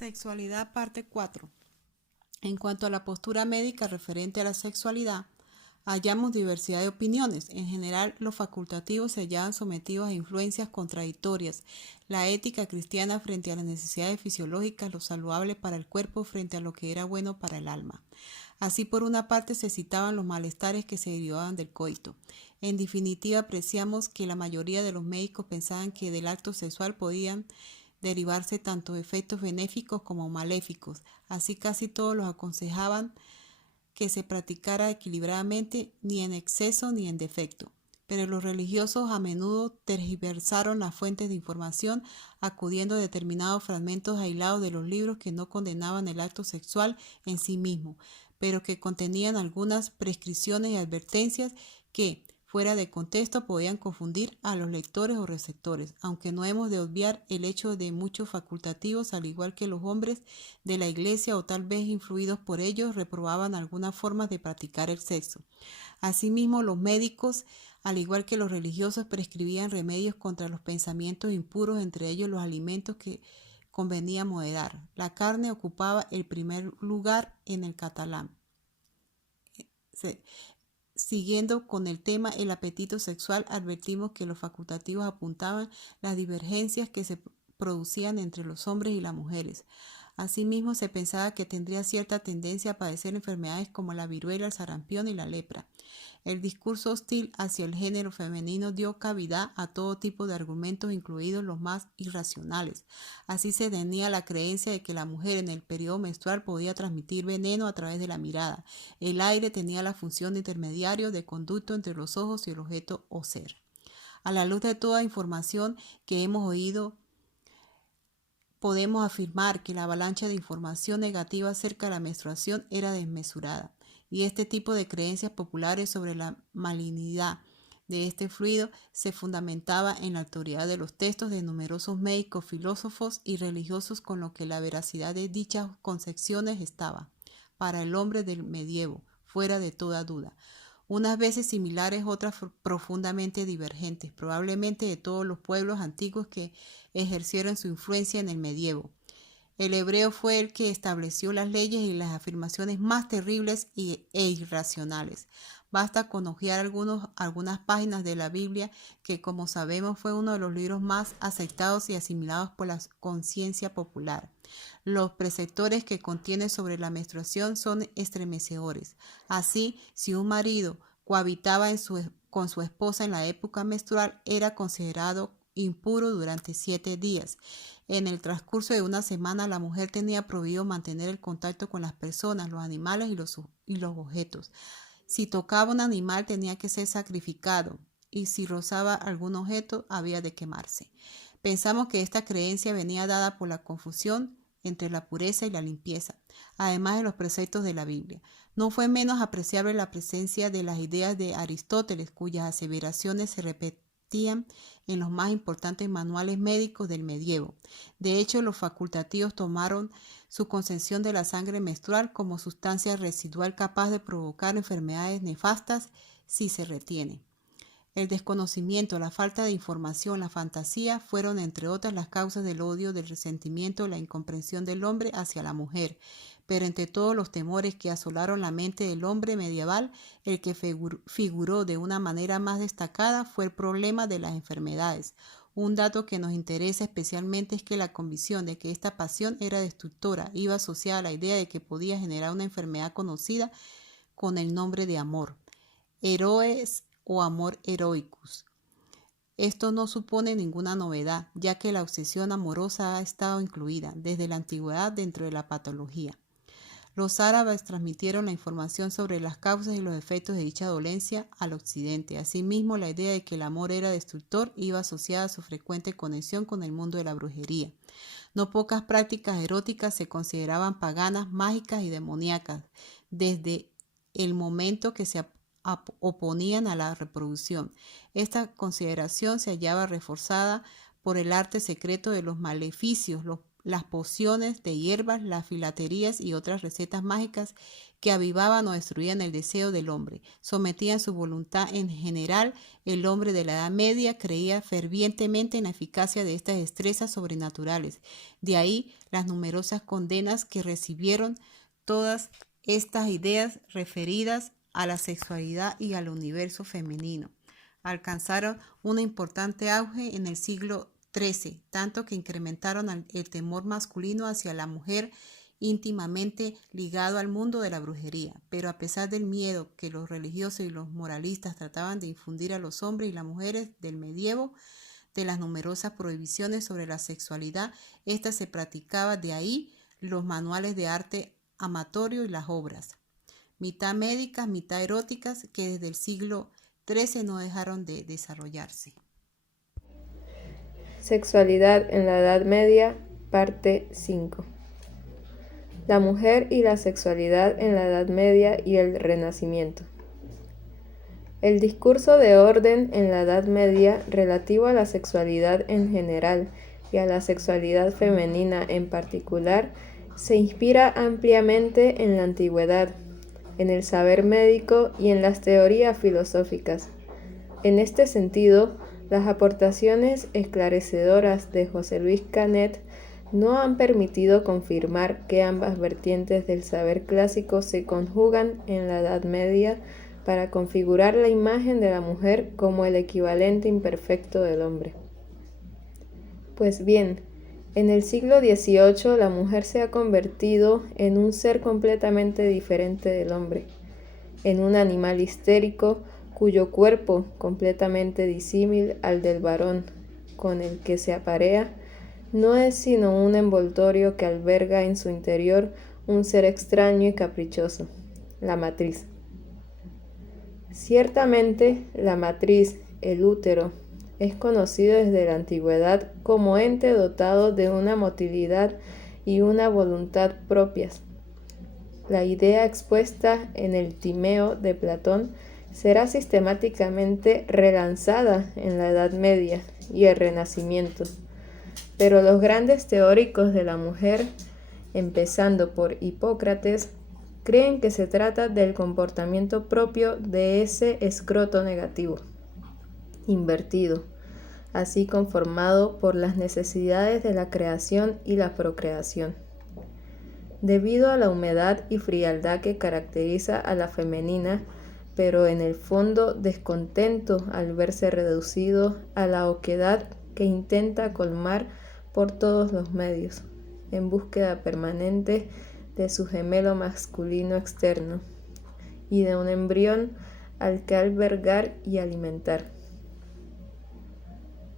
Sexualidad, parte 4. En cuanto a la postura médica referente a la sexualidad, hallamos diversidad de opiniones. En general, los facultativos se hallaban sometidos a influencias contradictorias. La ética cristiana frente a las necesidades fisiológicas, lo saludable para el cuerpo frente a lo que era bueno para el alma. Así, por una parte, se citaban los malestares que se derivaban del coito. En definitiva, apreciamos que la mayoría de los médicos pensaban que del acto sexual podían derivarse tanto efectos benéficos como maléficos. Así, casi todos los aconsejaban que se practicara equilibradamente, ni en exceso ni en defecto. Pero los religiosos a menudo tergiversaron las fuentes de información, acudiendo a determinados fragmentos aislados de los libros que no condenaban el acto sexual en sí mismo, pero que contenían algunas prescripciones y advertencias que, fuera de contexto, podían confundir a los lectores o receptores, aunque no hemos de obviar el hecho de muchos facultativos, al igual que los hombres de la iglesia o tal vez influidos por ellos, reprobaban algunas formas de practicar el sexo. Asimismo, los médicos, al igual que los religiosos, prescribían remedios contra los pensamientos impuros, entre ellos los alimentos que convenía moderar. La carne ocupaba el primer lugar en el catalán. Siguiendo con el tema el apetito sexual, advertimos que los facultativos apuntaban las divergencias que se producían entre los hombres y las mujeres. Asimismo, se pensaba que tendría cierta tendencia a padecer enfermedades como la viruela, el sarampión y la lepra. El discurso hostil hacia el género femenino dio cavidad a todo tipo de argumentos, incluidos los más irracionales. Así se tenía la creencia de que la mujer en el periodo menstrual podía transmitir veneno a través de la mirada. El aire tenía la función de intermediario de conducto entre los ojos y el objeto o ser. A la luz de toda información que hemos oído, podemos afirmar que la avalancha de información negativa acerca de la menstruación era desmesurada, y este tipo de creencias populares sobre la malignidad de este fluido se fundamentaba en la autoridad de los textos de numerosos médicos, filósofos y religiosos, con lo que la veracidad de dichas concepciones estaba, para el hombre del medievo, fuera de toda duda. Unas veces similares, otras profundamente divergentes, probablemente de todos los pueblos antiguos que ejercieron su influencia en el medievo. El hebreo fue el que estableció las leyes y las afirmaciones más terribles e irracionales. Basta con hojear algunas páginas de la Biblia, que, como sabemos, fue uno de los libros más aceptados y asimilados por la conciencia popular. Los preceptores que contiene sobre la menstruación son estremecedores. Así, si un marido cohabitaba con su esposa en la época menstrual, era considerado impuro durante 7 días. En el transcurso de una semana, la mujer tenía prohibido mantener el contacto con las personas, los animales y los objetos. Si tocaba un animal, tenía que ser sacrificado, y si rozaba algún objeto, había de quemarse. Pensamos que esta creencia venía dada por la confusión entre la pureza y la limpieza, además de los preceptos de la Biblia. No fue menos apreciable la presencia de las ideas de Aristóteles, cuyas aseveraciones se repetían en los más importantes manuales médicos del medievo. De hecho, los facultativos tomaron su concepción de la sangre menstrual como sustancia residual capaz de provocar enfermedades nefastas si se retiene. El desconocimiento, la falta de información, la fantasía fueron, entre otras, las causas del odio, del resentimiento, la incomprensión del hombre hacia la mujer. Pero entre todos los temores que asolaron la mente del hombre medieval, el que figuró de una manera más destacada fue el problema de las enfermedades. Un dato que nos interesa especialmente es que la convicción de que esta pasión era destructora iba asociada a la idea de que podía generar una enfermedad conocida con el nombre de amor. Héroes o amor heroicus. Esto no supone ninguna novedad, ya que la obsesión amorosa ha estado incluida desde la antigüedad dentro de la patología. Los árabes transmitieron la información sobre las causas y los efectos de dicha dolencia al occidente. Asimismo, la idea de que el amor era destructor iba asociada a su frecuente conexión con el mundo de la brujería. No pocas prácticas eróticas se consideraban paganas, mágicas y demoníacas desde el momento que se oponían a la reproducción. Esta consideración se hallaba reforzada por el arte secreto de los maleficios, los las pociones de hierbas, las filaterías y otras recetas mágicas que avivaban o destruían el deseo del hombre. Sometían su voluntad en general. El hombre de la Edad Media creía fervientemente en la eficacia de estas destrezas sobrenaturales. De ahí las numerosas condenas que recibieron todas estas ideas referidas a la sexualidad y al universo femenino. Alcanzaron un importante auge en el siglo XIII, tanto que incrementaron el temor masculino hacia la mujer íntimamente ligado al mundo de la brujería. Pero a pesar del miedo que los religiosos y los moralistas trataban de infundir a los hombres y las mujeres del medievo, de las numerosas prohibiciones sobre la sexualidad, esta se practicaba. De ahí los manuales de arte amatorio y las obras, mitad médicas, mitad eróticas, que desde el siglo XIII no dejaron de desarrollarse. Sexualidad en la Edad Media, parte 5. La mujer y la sexualidad en la Edad Media y el Renacimiento. El discurso de orden en la Edad Media relativo a la sexualidad en general y a la sexualidad femenina en particular se inspira ampliamente en la antigüedad, en el saber médico y en las teorías filosóficas. En este sentido, las aportaciones esclarecedoras de José Luis Canet no han permitido confirmar que ambas vertientes del saber clásico se conjugan en la Edad Media para configurar la imagen de la mujer como el equivalente imperfecto del hombre. Pues bien, en el siglo XVIII la mujer se ha convertido en un ser completamente diferente del hombre, en un animal histérico cuyo cuerpo, completamente disímil al del varón con el que se aparea, no es sino un envoltorio que alberga en su interior un ser extraño y caprichoso, la matriz. Ciertamente, la matriz, el útero, es conocido desde la antigüedad como ente dotado de una motilidad y una voluntad propias. La idea expuesta en el Timeo de Platón será sistemáticamente relanzada en la Edad Media y el Renacimiento, pero los grandes teóricos de la mujer, empezando por Hipócrates, creen que se trata del comportamiento propio de ese escroto negativo, invertido, así conformado por las necesidades de la creación y la procreación. Debido a la humedad y frialdad que caracteriza a la femenina, pero en el fondo descontento al verse reducido a la oquedad que intenta colmar por todos los medios, en búsqueda permanente de su gemelo masculino externo y de un embrión al que albergar y alimentar.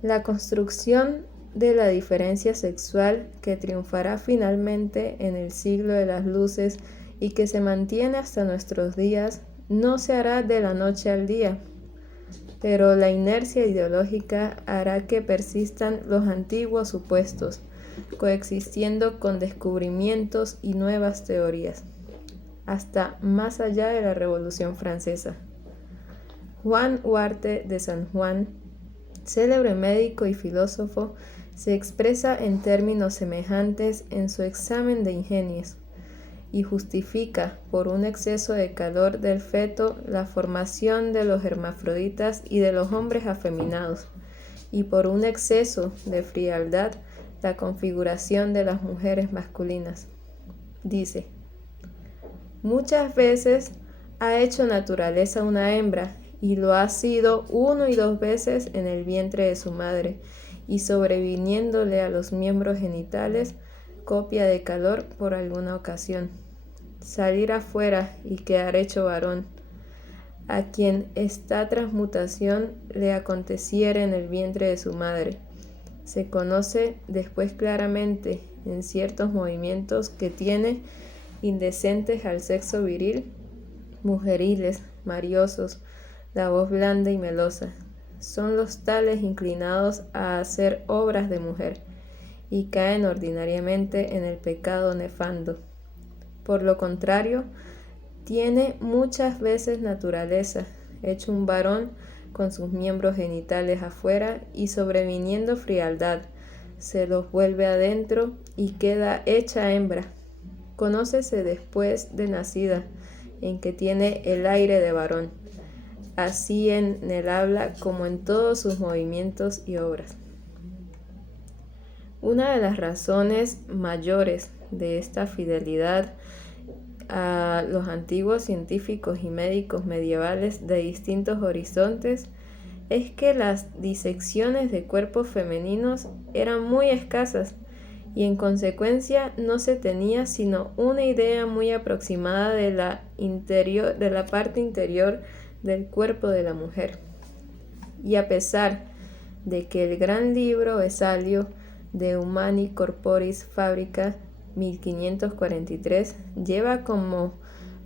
La construcción de la diferencia sexual que triunfará finalmente en el siglo de las luces y que se mantiene hasta nuestros días no se hará de la noche al día, pero la inercia ideológica hará que persistan los antiguos supuestos, coexistiendo con descubrimientos y nuevas teorías, hasta más allá de la Revolución Francesa. Juan Huarte de San Juan, célebre médico y filósofo, se expresa en términos semejantes en su Examen de Ingenies y justifica por un exceso de calor del feto la formación de los hermafroditas y de los hombres afeminados, y por un exceso de frialdad la configuración de las mujeres masculinas. Dice: muchas veces ha hecho naturaleza una hembra, y lo ha sido 1 y 2 veces en el vientre de su madre, y sobreviniéndole a los miembros genitales copia de calor por alguna ocasión, salir afuera y quedar hecho varón, a quien esta transmutación le aconteciera en el vientre de su madre. Se conoce después claramente en ciertos movimientos que tiene indecentes al sexo viril, mujeriles, mariosos, la voz blanda y melosa. Son los tales inclinados a hacer obras de mujer y caen ordinariamente en el pecado nefando. Por lo contrario, tiene muchas veces naturaleza, hecho un varón con sus miembros genitales afuera y sobreviniendo frialdad, se los vuelve adentro y queda hecha hembra. Conócese después de nacida, en que tiene el aire de varón, así en el habla como en todos sus movimientos y obras. Una de las razones mayores de esta fidelidad a los antiguos científicos y médicos medievales de distintos horizontes es que las disecciones de cuerpos femeninos eran muy escasas y en consecuencia no se tenía sino una idea muy aproximada de la parte interior del cuerpo de la mujer. Y a pesar de que el gran libro Vesalio de Humani Corporis Fabrica 1543 lleva como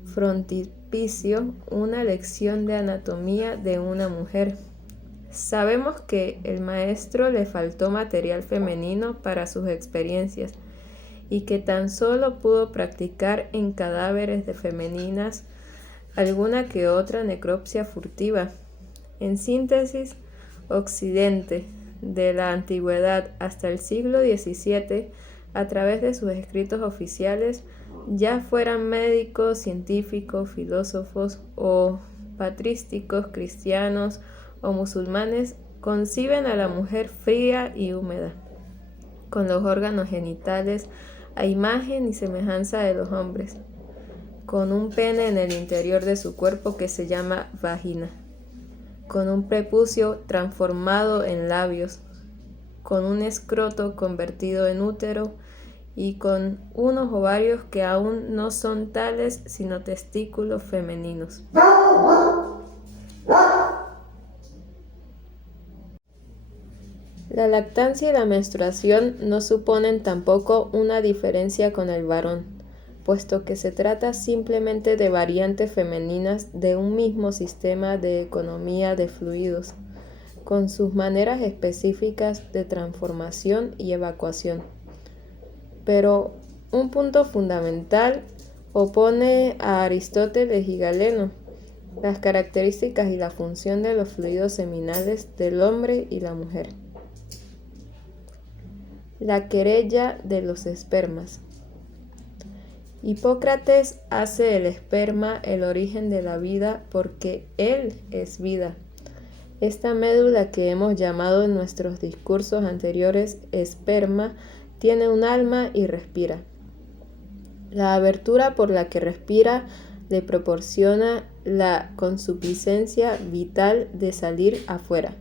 frontispicio una lección de anatomía de una mujer, sabemos que el maestro le faltó material femenino para sus experiencias y que tan solo pudo practicar en cadáveres de femeninas alguna que otra necropsia furtiva. En síntesis, Occidente, de la antigüedad hasta el siglo XVII, a través de sus escritos oficiales, ya fueran médicos, científicos, filósofos o patrísticos, cristianos o musulmanes, conciben a la mujer fría y húmeda, con los órganos genitales a imagen y semejanza de los hombres, con un pene en el interior de su cuerpo que se llama vagina, con un prepucio transformado en labios, con un escroto convertido en útero y con unos ovarios que aún no son tales sino testículos femeninos. La lactancia y la menstruación no suponen tampoco una diferencia con el varón, puesto que se trata simplemente de variantes femeninas de un mismo sistema de economía de fluidos, con sus maneras específicas de transformación y evacuación. Pero un punto fundamental opone a Aristóteles y Galeno las características y la función de los fluidos seminales del hombre y la mujer. La querella de los espermas. Hipócrates hace el esperma el origen de la vida porque él es vida. Esta médula que hemos llamado en nuestros discursos anteriores esperma tiene un alma y respira. La abertura por la que respira le proporciona la consuficiencia vital de salir afuera.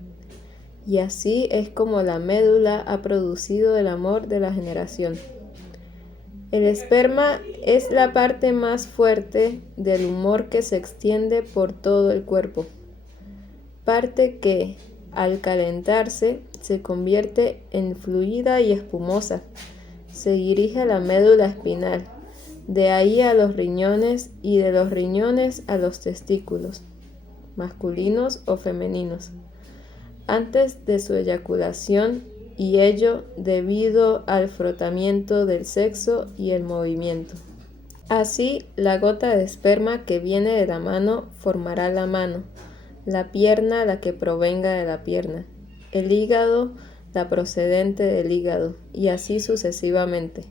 Y así es como la médula ha producido el amor de la generación. El esperma es la parte más fuerte del humor que se extiende por todo el cuerpo, parte que, al calentarse, se convierte en fluida y espumosa, se dirige a la médula espinal, de ahí a los riñones y de los riñones a los testículos, masculinos o femeninos, antes de su eyaculación, y ello debido al frotamiento del sexo y el movimiento. Así, la gota de esperma que viene de la mano formará la mano, la pierna la que provenga de la pierna, el hígado la procedente del hígado, y así sucesivamente.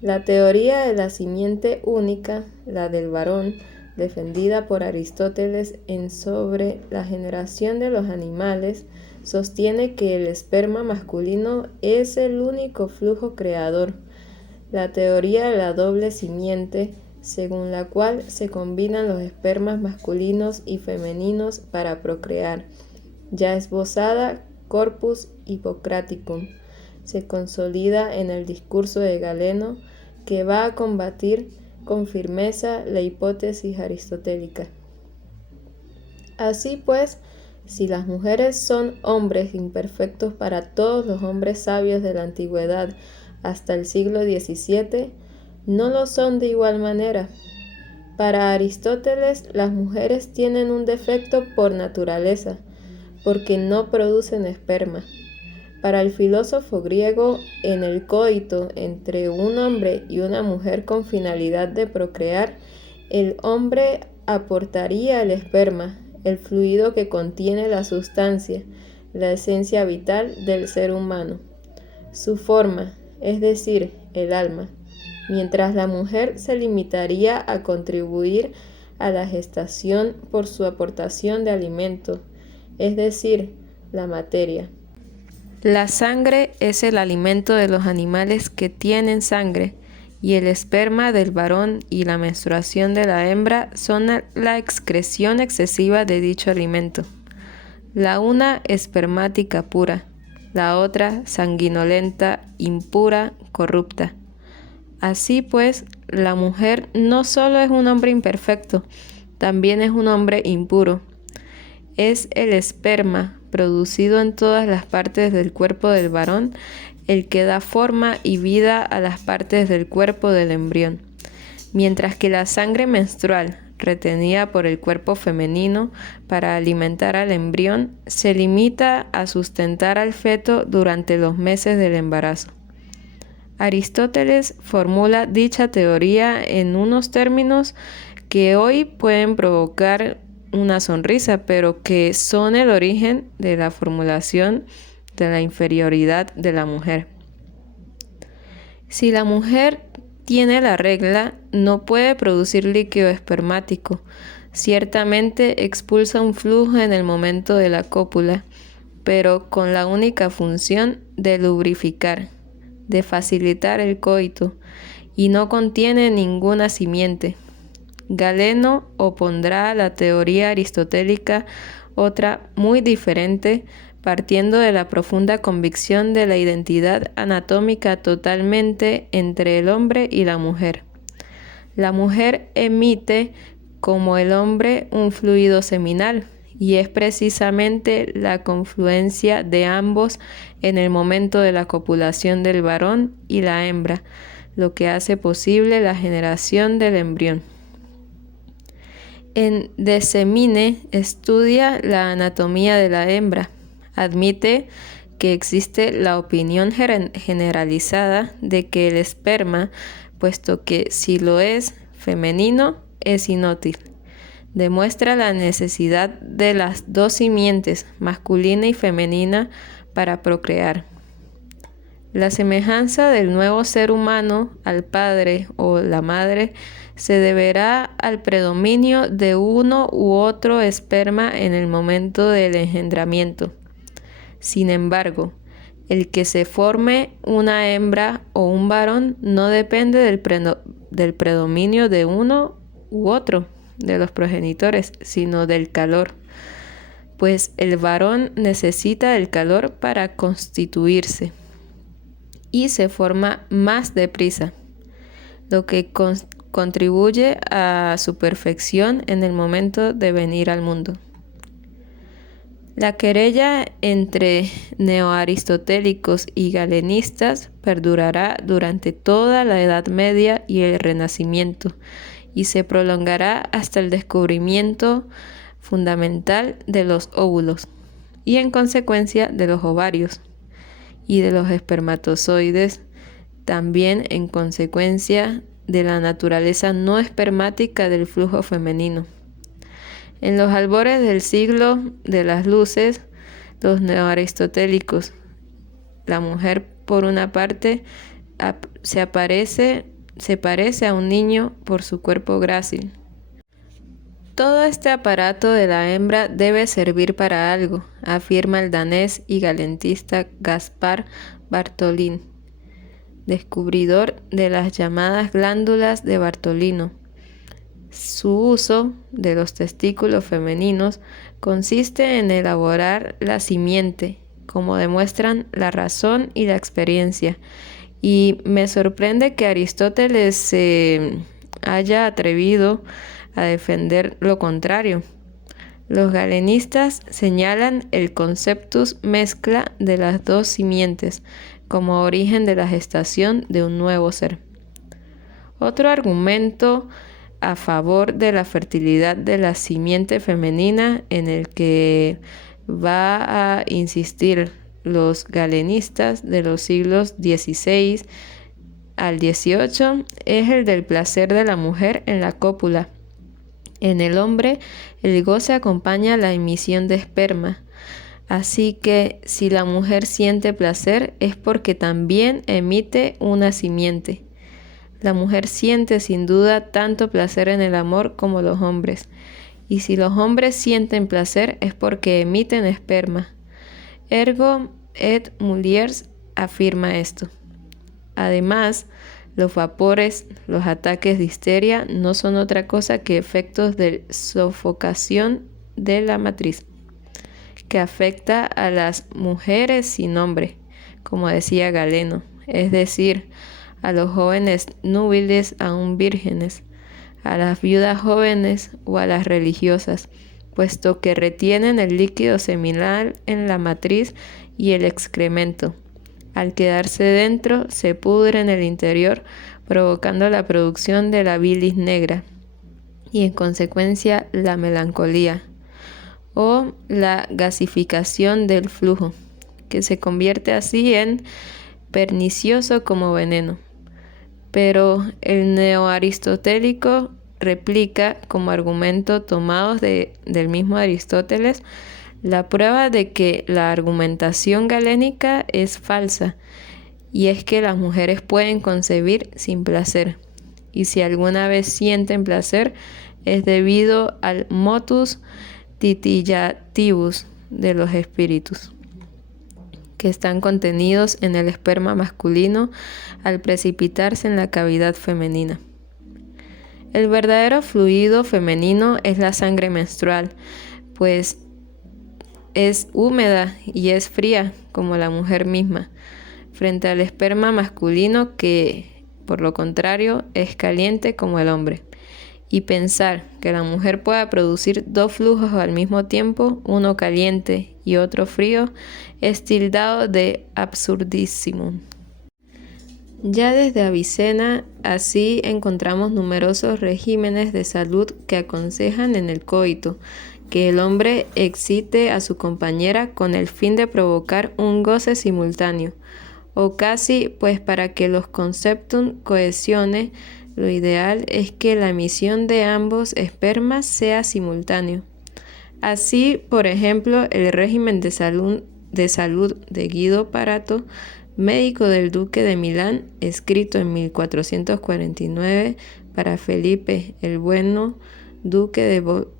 La teoría de la simiente única, la del varón, defendida por Aristóteles en Sobre la generación de los animales, sostiene que el esperma masculino es el único flujo creador. La teoría de la doble simiente, según la cual se combinan los espermas masculinos y femeninos para procrear, ya esbozada Corpus Hippocraticum, se consolida en el discurso de Galeno, que va a combatir con firmeza la hipótesis aristotélica. Así pues, si las mujeres son hombres imperfectos para todos los hombres sabios de la antigüedad hasta el siglo XVII, no lo son de igual manera. Para Aristóteles, las mujeres tienen un defecto por naturaleza, porque no producen esperma. Para el filósofo griego, en el coito entre un hombre y una mujer con finalidad de procrear, el hombre aportaría el esperma, el fluido que contiene la sustancia, la esencia vital del ser humano. su forma, es decir, el alma, mientras la mujer se limitaría a contribuir a la gestación por su aportación de alimento, es decir, la materia. La sangre es el alimento de los animales que tienen sangre, y el esperma del varón y la menstruación de la hembra son la excreción excesiva de dicho alimento. La una espermática pura, la otra sanguinolenta, impura, corrupta. Así pues, la mujer no solo es un hombre imperfecto, también es un hombre impuro. Es el esperma, producido en todas las partes del cuerpo del varón, el que da forma y vida a las partes del cuerpo del embrión, mientras que la sangre menstrual, retenida por el cuerpo femenino para alimentar al embrión, se limita a sustentar al feto durante los meses del embarazo. Aristóteles formula dicha teoría en unos términos que hoy pueden provocar una sonrisa, pero que son el origen de la formulación de la inferioridad de la mujer. Si la mujer tiene la regla, no puede producir líquido espermático. Ciertamente expulsa un flujo en el momento de la cópula, pero con la única función de lubrificar, de facilitar el coito, y no contiene ninguna simiente. Galeno opondrá a la teoría aristotélica otra muy diferente, partiendo de la profunda convicción de la identidad anatómica totalmente entre el hombre y la mujer. La mujer emite, como el hombre, un fluido seminal, y es precisamente la confluencia de ambos en el momento de la copulación del varón y la hembra, lo que hace posible la generación del embrión. En De Semine estudia la anatomía de la hembra. Admite que existe la opinión generalizada de que el esperma, puesto que si lo es femenino, es inútil. Demuestra la necesidad de las dos simientes, masculina y femenina, para procrear. La semejanza del nuevo ser humano al padre o la madre se deberá al predominio de uno u otro esperma en el momento del engendramiento. Sin embargo, el que se forme una hembra o un varón no depende del predominio de uno u otro de los progenitores, sino del calor, pues el varón necesita del calor para constituirse y se forma más deprisa, lo que contribuye a su perfección en el momento de venir al mundo. La querella entre neoaristotélicos y galenistas perdurará durante toda la Edad Media y el Renacimiento, y se prolongará hasta el descubrimiento fundamental de los óvulos, y en consecuencia de los ovarios, y de los espermatozoides, también en consecuencia de la naturaleza no espermática del flujo femenino. En los albores del siglo de las luces, los neoaristotélicos, la mujer, por una parte, se parece a un niño por su cuerpo grácil. Todo este aparato de la hembra debe servir para algo, afirma el danés y galentista Gaspar Bartholin, descubridor de las llamadas glándulas de Bartolino. Su uso de los testículos femeninos consiste en elaborar la simiente, como demuestran la razón y la experiencia, y me sorprende que Aristóteles se haya atrevido a defender lo contrario. Los galenistas señalan el conceptus mezcla de las dos simientes como origen de la gestación de un nuevo ser. Otro argumento a favor de la fertilidad de la simiente femenina en el que va a insistir los galenistas de los siglos XVI al XVIII es el del placer de la mujer en la cópula. En el hombre, el goce acompaña la emisión de esperma. Así que si la mujer siente placer es porque también emite una simiente. La mujer siente sin duda tanto placer en el amor como los hombres. Y si los hombres sienten placer es porque emiten esperma. Ergo et muliers afirma esto. Además, los vapores, los ataques de histeria no son otra cosa que efectos de sofocación de la matriz, que afecta a las mujeres sin nombre, como decía Galeno, es decir, a los jóvenes núbiles aún vírgenes, a las viudas jóvenes o a las religiosas, puesto que retienen el líquido seminal en la matriz y el excremento. Al quedarse dentro, se pudre en el interior, provocando la producción de la bilis negra y en consecuencia la melancolía o la gasificación del flujo, que se convierte así en pernicioso como veneno. Pero el neoaristotélico replica como argumento tomados del mismo Aristóteles la prueba de que la argumentación galénica es falsa, y es que las mujeres pueden concebir sin placer, y si alguna vez sienten placer es debido al motus titillativus de los espíritus, que están contenidos en el esperma masculino al precipitarse en la cavidad femenina. El verdadero fluido femenino es la sangre menstrual, pues es húmeda y es fría como la mujer misma, frente al esperma masculino que, por lo contrario, es caliente como el hombre. Y pensar que la mujer pueda producir dos flujos al mismo tiempo, uno caliente y otro frío, es tildado de absurdísimo. Ya desde Avicena, así encontramos numerosos regímenes de salud que aconsejan en el coito que el hombre excite a su compañera con el fin de provocar un goce simultáneo, o casi, pues para que los conceptum cohesione, lo ideal es que la emisión de ambos espermas sea simultáneo. Así, por ejemplo, el régimen de salud de Guido Parato, médico del duque de Milán, escrito en 1449 para Felipe el Bueno, duque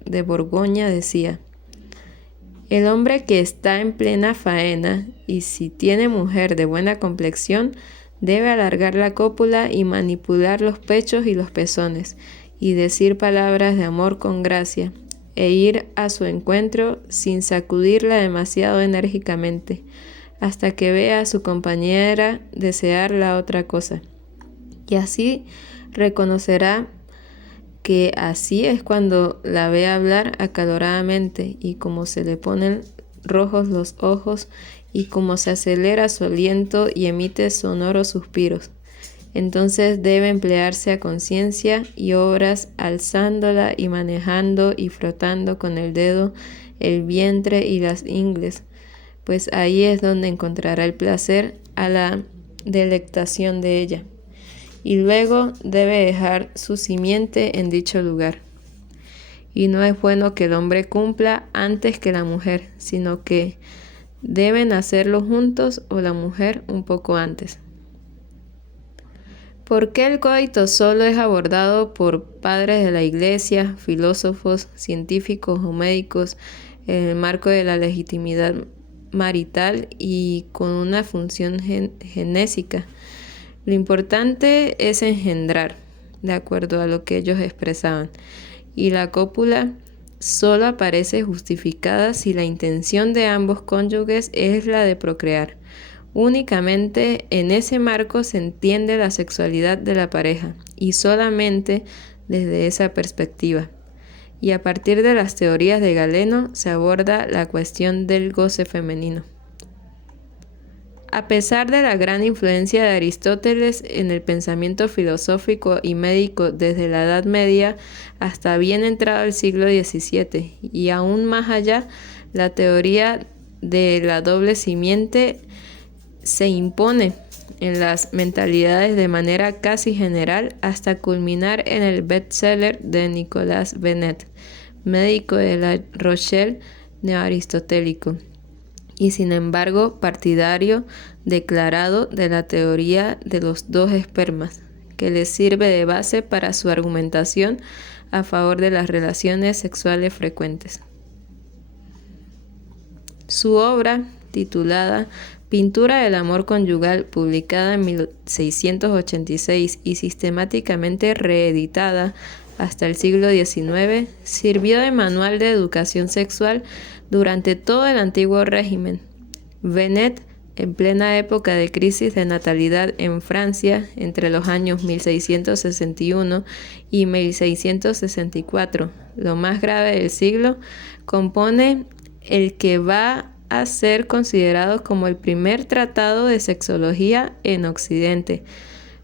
de Borgoña, decía: el hombre que está en plena faena, y si tiene mujer de buena complexión, debe alargar la cópula y manipular los pechos y los pezones, y decir palabras de amor con gracia, e ir a su encuentro sin sacudirla demasiado enérgicamente, hasta que vea a su compañera desear la otra cosa. Y así reconocerá que así es cuando la ve hablar acaloradamente, y como se le ponen rojos los ojos, y como se acelera su aliento y emite sonoros suspiros. Entonces debe emplearse a conciencia y obras, alzándola y manejando y frotando con el dedo el vientre y las ingles, pues ahí es donde encontrará el placer a la delectación de ella. Y luego debe dejar su simiente en dicho lugar. Y no es bueno que el hombre cumpla antes que la mujer, sino que deben hacerlo juntos o la mujer un poco antes. ¿Por qué el coito solo es abordado por padres de la iglesia, filósofos, científicos o médicos en el marco de la legitimidad marital y con una función genésica? Lo importante es engendrar, de acuerdo a lo que ellos expresaban, y la cópula solo aparece justificada si la intención de ambos cónyuges es la de procrear. Únicamente en ese marco se entiende la sexualidad de la pareja, y solamente desde esa perspectiva. Y a partir de las teorías de Galeno se aborda la cuestión del goce femenino. A pesar de la gran influencia de Aristóteles en el pensamiento filosófico y médico desde la Edad Media hasta bien entrado el siglo XVII, y aún más allá, la teoría de la doble simiente se impone en las mentalidades de manera casi general hasta culminar en el bestseller de Nicolas Benet, médico de La Rochelle neoaristotélico, y sin embargo partidario declarado de la teoría de los dos espermas, que le sirve de base para su argumentación a favor de las relaciones sexuales frecuentes. Su obra, titulada Pintura del amor conyugal, publicada en 1686 y sistemáticamente reeditada hasta el siglo XIX, sirvió de manual de educación sexual durante todo el antiguo régimen. Venet, en plena época de crisis de natalidad en Francia, entre los años 1661 y 1664, lo más grave del siglo, compone el que va a ser considerado como el primer tratado de sexología en Occidente,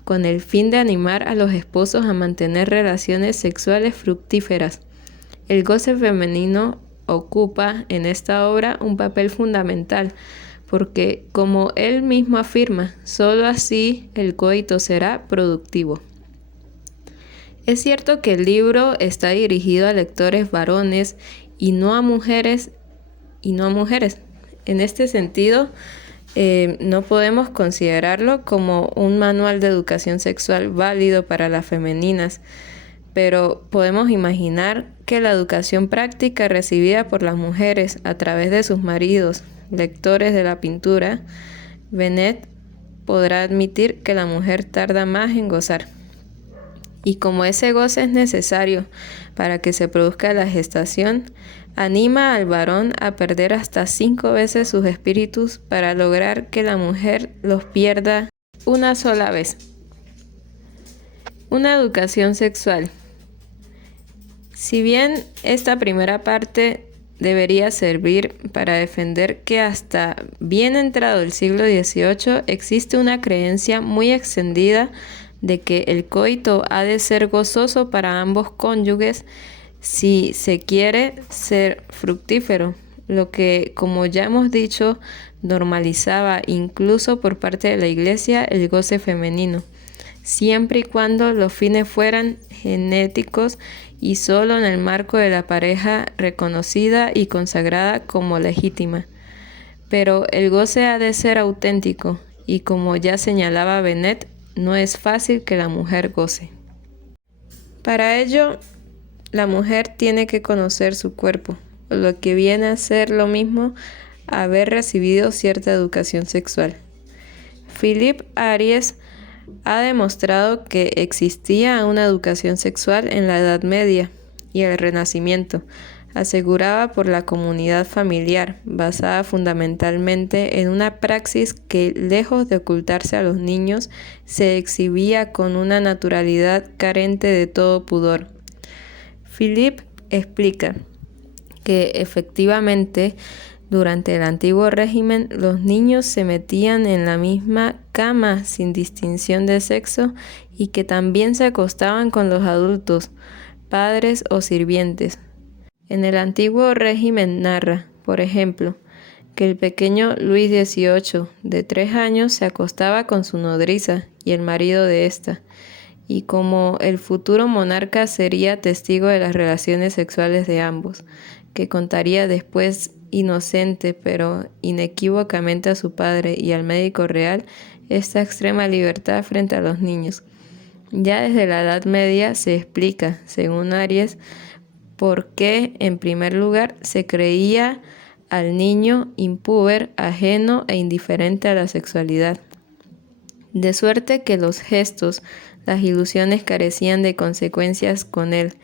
con el fin de animar a los esposos a mantener relaciones sexuales fructíferas. El goce femenino ocupa en esta obra un papel fundamental, porque, como él mismo afirma, sólo así el coito será productivo. Es cierto que el libro está dirigido a lectores varones y no a mujeres. En este sentido, no podemos considerarlo como un manual de educación sexual válido para las femeninas, pero podemos imaginar que la educación práctica recibida por las mujeres a través de sus maridos, lectores de la pintura, Venet podrá admitir que la mujer tarda más en gozar. Y como ese goce es necesario para que se produzca la gestación, anima al varón a perder hasta 5 veces sus espíritus para lograr que la mujer los pierda una sola vez. Una educación sexual. Si bien esta primera parte debería servir para defender que hasta bien entrado el siglo XVIII existe una creencia muy extendida de que el coito ha de ser gozoso para ambos cónyuges si se quiere ser fructífero, lo que, como ya hemos dicho, normalizaba incluso por parte de la Iglesia el goce femenino, siempre y cuando los fines fueran genéticos y solo en el marco de la pareja reconocida y consagrada como legítima. Pero el goce ha de ser auténtico y, como ya señalaba Venet, no es fácil que la mujer goce. Para ello, la mujer tiene que conocer su cuerpo, lo que viene a ser lo mismo haber recibido cierta educación sexual. Philippe Ariès ha demostrado que existía una educación sexual en la Edad Media y el Renacimiento, asegurada por la comunidad familiar, basada fundamentalmente en una praxis que, lejos de ocultarse a los niños, se exhibía con una naturalidad carente de todo pudor. Philippe explica que efectivamente durante el antiguo régimen los niños se metían en la misma cama sin distinción de sexo y que también se acostaban con los adultos, padres o sirvientes. En el antiguo régimen narra, por ejemplo, que el pequeño Luis XVIII, de 3 años, se acostaba con su nodriza y el marido de ésta, y como el futuro monarca sería testigo de las relaciones sexuales de ambos, que contaría después inocente pero inequívocamente a su padre y al médico real esta extrema libertad frente a los niños. Ya desde la Edad Media se explica, según Ariès, por qué, en primer lugar, se creía al niño impúber, ajeno e indiferente a la sexualidad. De suerte que los gestos, las ilusiones carecían de consecuencias con él,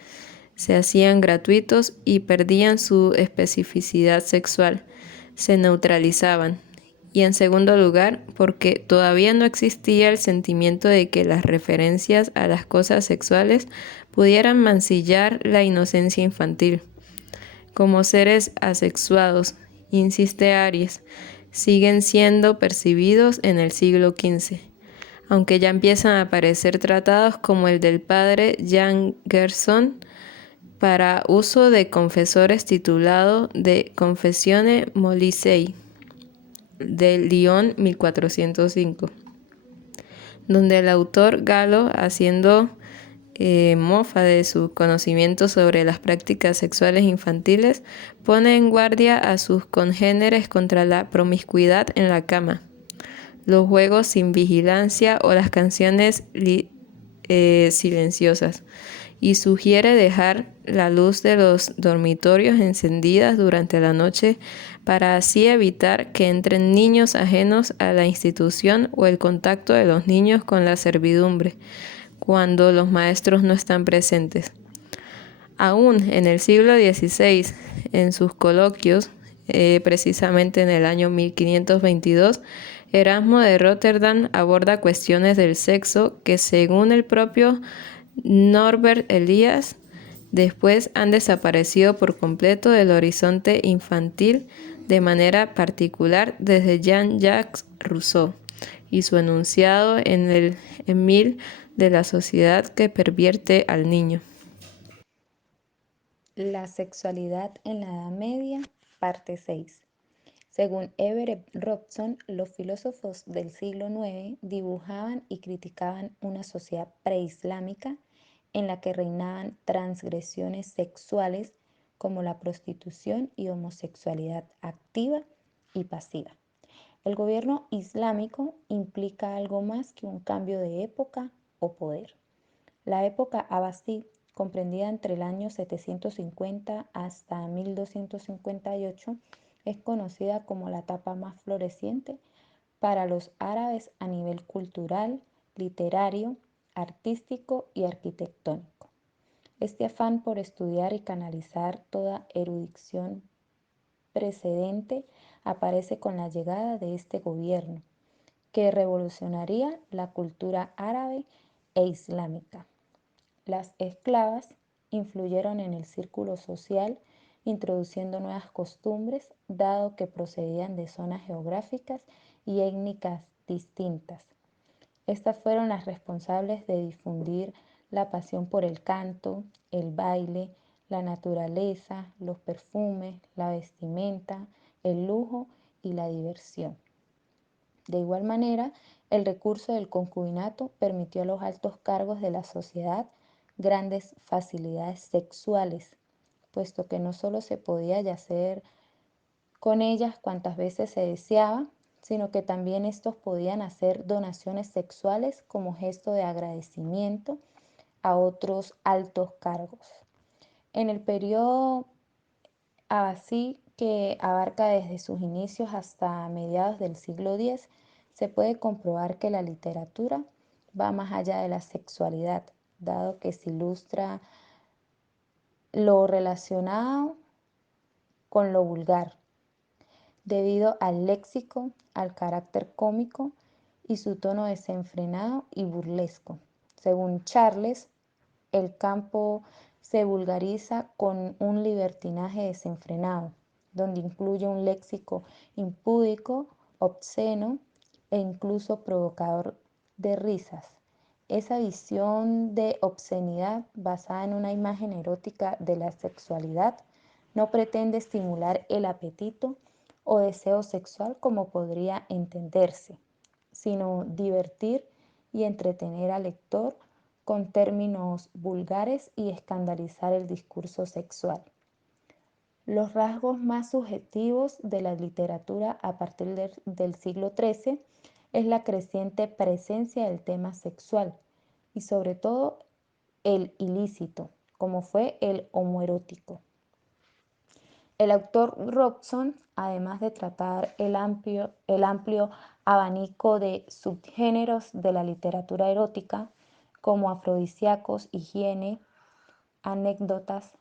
se hacían gratuitos y perdían su especificidad sexual, se neutralizaban. Y en segundo lugar, porque todavía no existía el sentimiento de que las referencias a las cosas sexuales pudieran mancillar la inocencia infantil. Como seres asexuados, insiste Ariès, siguen siendo percibidos en el siglo XV, aunque ya empiezan a aparecer tratados como el del padre Jean Gerson para uso de confesores titulado De Confessione Molisei, de Lyon 1405, donde el autor galo, haciendo mofa de su conocimiento sobre las prácticas sexuales infantiles, pone en guardia a sus congéneres contra la promiscuidad en la cama, los juegos sin vigilancia o las canciones silenciosas, y sugiere dejar la luz de los dormitorios encendidas durante la noche para así evitar que entren niños ajenos a la institución o el contacto de los niños con la servidumbre cuando los maestros no están presentes. Aún en el siglo XVI, en sus coloquios, precisamente en el año 1522, Erasmo de Róterdam aborda cuestiones del sexo que, según el propio Norbert Elias, después han desaparecido por completo del horizonte infantil, de manera particular desde Jean-Jacques Rousseau y su enunciado en el Emile de la sociedad que pervierte al niño. La sexualidad en la Edad Media, parte 6. Según Everett Robson, los filósofos del siglo IX dibujaban y criticaban una sociedad preislámica en la que reinaban transgresiones sexuales como la prostitución y homosexualidad activa y pasiva. El gobierno islámico implica algo más que un cambio de época o poder. La época abasí, comprendida entre el año 750 hasta 1258, es conocida como la etapa más floreciente para los árabes a nivel cultural, literario, artístico y arquitectónico. Este afán por estudiar y canalizar toda erudición precedente aparece con la llegada de este gobierno, que revolucionaría la cultura árabe e islámica. Las esclavas influyeron en el círculo social, introduciendo nuevas costumbres, dado que procedían de zonas geográficas y étnicas distintas. Estas fueron las responsables de difundir la pasión por el canto, el baile, la naturaleza, los perfumes, la vestimenta, el lujo y la diversión. De igual manera, el recurso del concubinato permitió a los altos cargos de la sociedad grandes facilidades sexuales, puesto que no solo se podía yacer con ellas cuantas veces se deseaba, sino que también estos podían hacer donaciones sexuales como gesto de agradecimiento a otros altos cargos. En el periodo abasí, que abarca desde sus inicios hasta mediados del siglo X, se puede comprobar que la literatura va más allá de la sexualidad, dado que se ilustra lo relacionado con lo vulgar, debido al léxico, al carácter cómico y su tono desenfrenado y burlesco. Según Charles, el campo se vulgariza con un libertinaje desenfrenado, donde incluye un léxico impúdico, obsceno e incluso provocador de risas. Esa visión de obscenidad basada en una imagen erótica de la sexualidad no pretende estimular el apetito o deseo sexual como podría entenderse, sino divertir y entretener al lector con términos vulgares y escandalizar el discurso sexual. Los rasgos más subjetivos de la literatura a partir del siglo XIII es la creciente presencia del tema sexual y sobre todo el ilícito, como fue el homoerótico. El autor Robson, además de tratar el amplio abanico de subgéneros de la literatura erótica, como afrodisíacos, higiene, anécdotas,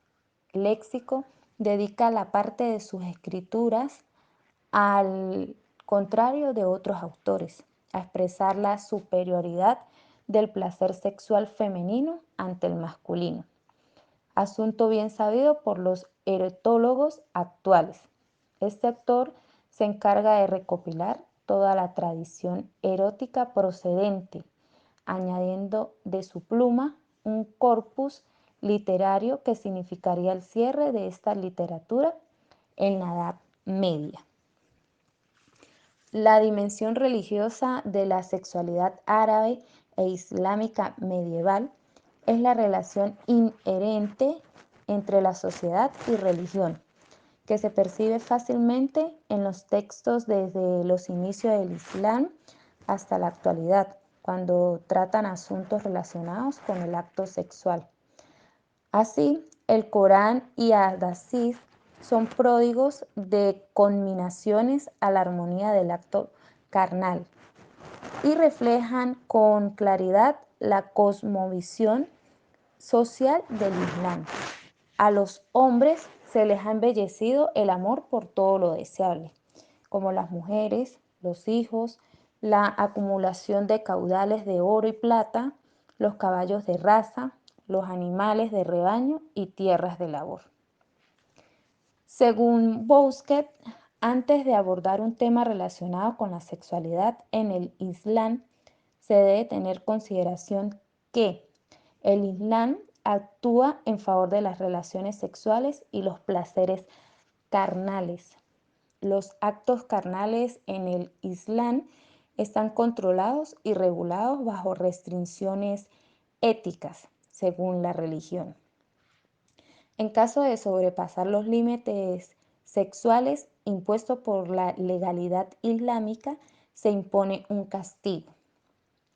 léxico, dedica la parte de sus escrituras, al contrario de otros autores, a expresar la superioridad del placer sexual femenino ante el masculino, asunto bien sabido por los eretólogos actuales. Este autor se encarga de recopilar toda la tradición erótica procedente, añadiendo de su pluma un corpus literario que significaría el cierre de esta literatura en la Edad Media. La dimensión religiosa de la sexualidad árabe e islámica medieval es la relación inherente entre la sociedad y religión, que se percibe fácilmente en los textos desde los inicios del Islam hasta la actualidad, cuando tratan asuntos relacionados con el acto sexual. Así, el Corán y Hadís son pródigos de conminaciones a la armonía del acto carnal y reflejan con claridad la cosmovisión social del Islam. A los hombres se les ha embellecido el amor por todo lo deseable, como las mujeres, los hijos, la acumulación de caudales de oro y plata, los caballos de raza, los animales de rebaño y tierras de labor. Según Bousquet, antes de abordar un tema relacionado con la sexualidad en el Islam, se debe tener consideración que el Islam actúa en favor de las relaciones sexuales y los placeres carnales. Los actos carnales en el Islam están controlados y regulados bajo restricciones éticas, según la religión. En caso de sobrepasar los límites sexuales impuestos por la legalidad islámica, se impone un castigo.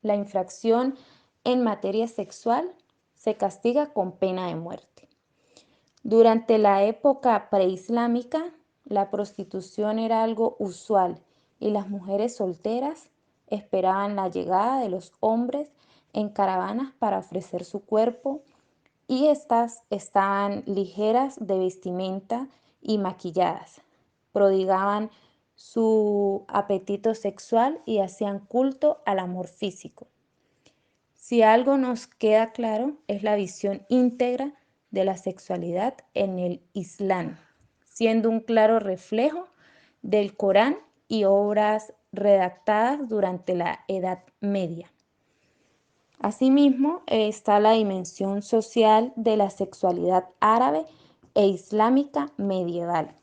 La infracción en materia sexual se castiga con pena de muerte. Durante la época preislámica, la prostitución era algo usual y las mujeres solteras esperaban la llegada de los hombres en caravanas para ofrecer su cuerpo, y estas estaban ligeras de vestimenta y maquilladas. Prodigaban su apetito sexual y hacían culto al amor físico. Si algo nos queda claro es la visión íntegra de la sexualidad en el Islam, siendo un claro reflejo del Corán y obras redactadas durante la Edad Media. Asimismo, está la dimensión social de la sexualidad árabe e islámica medieval,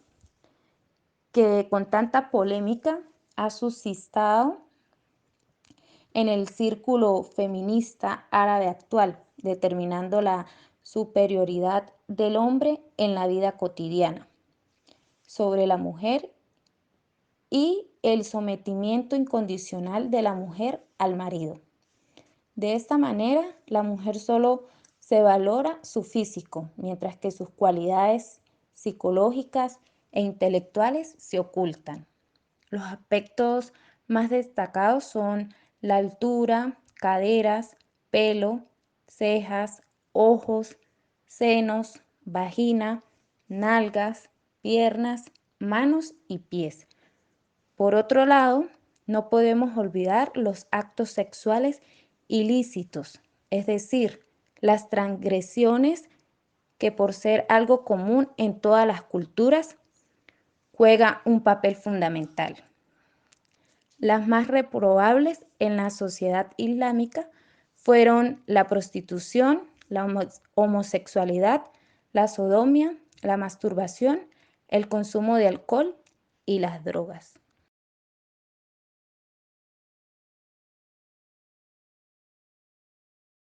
que con tanta polémica ha suscitado en el círculo feminista árabe actual, determinando la superioridad del hombre en la vida cotidiana sobre la mujer y el sometimiento incondicional de la mujer al marido. De esta manera, la mujer solo se valora su físico, mientras que sus cualidades psicológicas e intelectuales se ocultan. Los aspectos más destacados son la altura, caderas, pelo, cejas, ojos, senos, vagina, nalgas, piernas, manos y pies. Por otro lado, no podemos olvidar los actos sexuales ilícitos, es decir, las transgresiones que por ser algo común en todas las culturas, juega un papel fundamental. Las más reprobables en la sociedad islámica fueron la prostitución, la homosexualidad, la sodomía, la masturbación, el consumo de alcohol y las drogas.